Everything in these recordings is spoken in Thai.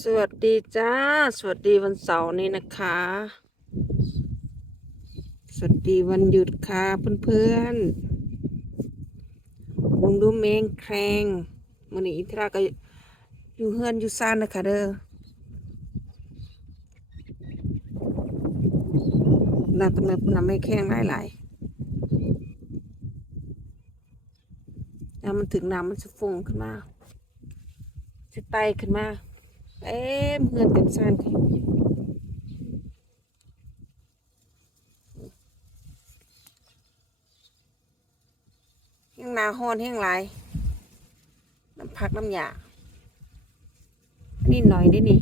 สวัสดีจ้า สวัสดีวันเสาร์นี้นะคะ สวัสดีวันหยุดค่ะเพื่อนๆวงดูเมงแครงมือนี้อินทราก็อยู่เฮือนอยู่ซ่านนะคะเด้อน่าทำไมพุ่นน่ะไม่แข้งหลายหลายน้ำมันถึงน้ำมันจะฟงขึ้นมาจะไตขึ้นมา เต็มเฮือนเต็มซ่านค่ะแห้งนาฮ้อนแห้งหลายน้ำพักน้ำยาอันนี้หน่อยได้นี่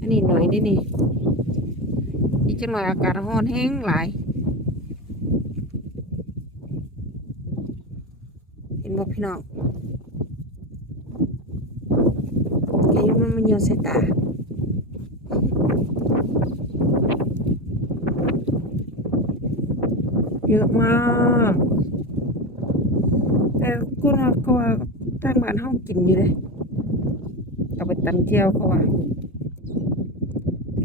อันนี้หน่อยได้นี่อีกจังหน่อยอากาศร้อนแห้งหลายเห็นบ่พี่น้อง แกยัง มันมันเหี่ยวใส่ตาเยอะมาก แต่กูว่าเขาว่าทางบ้านเฮากินอยู่เลยเอาไปตำเจียวเขาว่า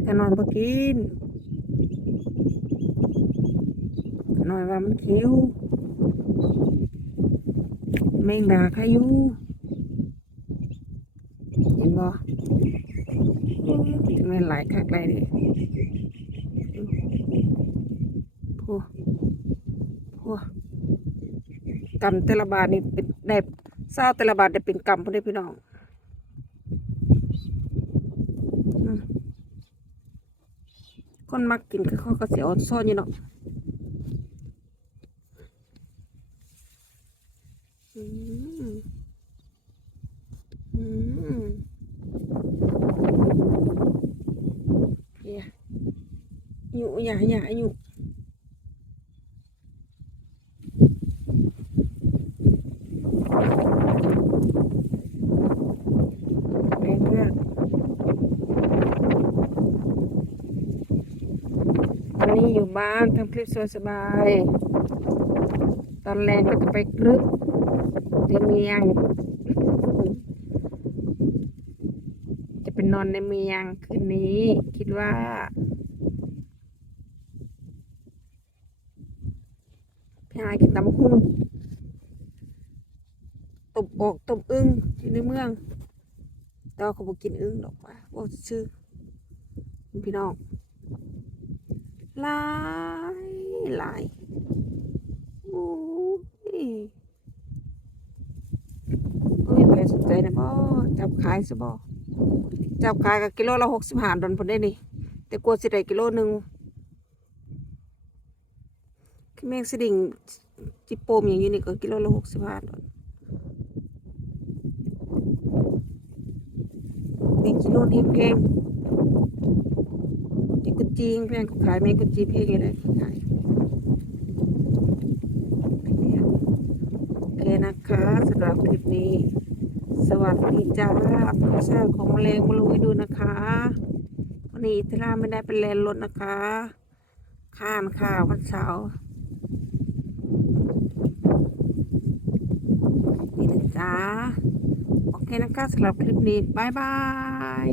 แต่นอนบ่กินนอยว่ามันคิวแมงดาใครอยู่ เห็นบ่ มันหลายคักหลดิพูพูกำแต่ละบาทนี่เป็นได้เศร้าแต่ละบาทได้เป็นกำพุ่นได้พี่น้องคนมักกินคือเขาก็เสียอ่อนซ่อนอยู่เนาะอืมอืม เนี่ย อย่าอย่าอยู่แรงมากวันนี้อยู่บ้านทำคลิปสบาย ตอนแรงก็จะไปกรึบในเมียง จะเป็นนอนในเมียงคืนนี้ คิดว่า หายกินตำหุ่งตบอกตบอึ้งอยู่ในเมืองแต่ว่าเขาบอกกินอึ้งดอกว่าบอกชื่อพี่น้องหลายหลายโอ้ยโอ้ยใครสนใจนะบ่จับขายซะบ่จับขายกับกิโลละหกสิบห้าดอลพอได้นี่แต่กลัวสิได้กิโลหนึ่ง แมงสดิ่งจิโปมอย่างนี้นี่ก็กิโลละหกสิบห้าดอลแมงกิโลนี่แพงแมงกุจีงแพงก็ขายแมงกุจีแพงยังไงขายโอเคนะคะสำหรับคลิปนี้ สวัสดีจ้าธรรมชาติของแมลงมาลุยดูนะคะวันนี้อิทราไม่ได้เป็นแลนรถนะคะ ข้ามค่ะวันเสาร์ นี่นะจ๊ะ โอเคนะคะสำหรับคลิปนี้บายบาย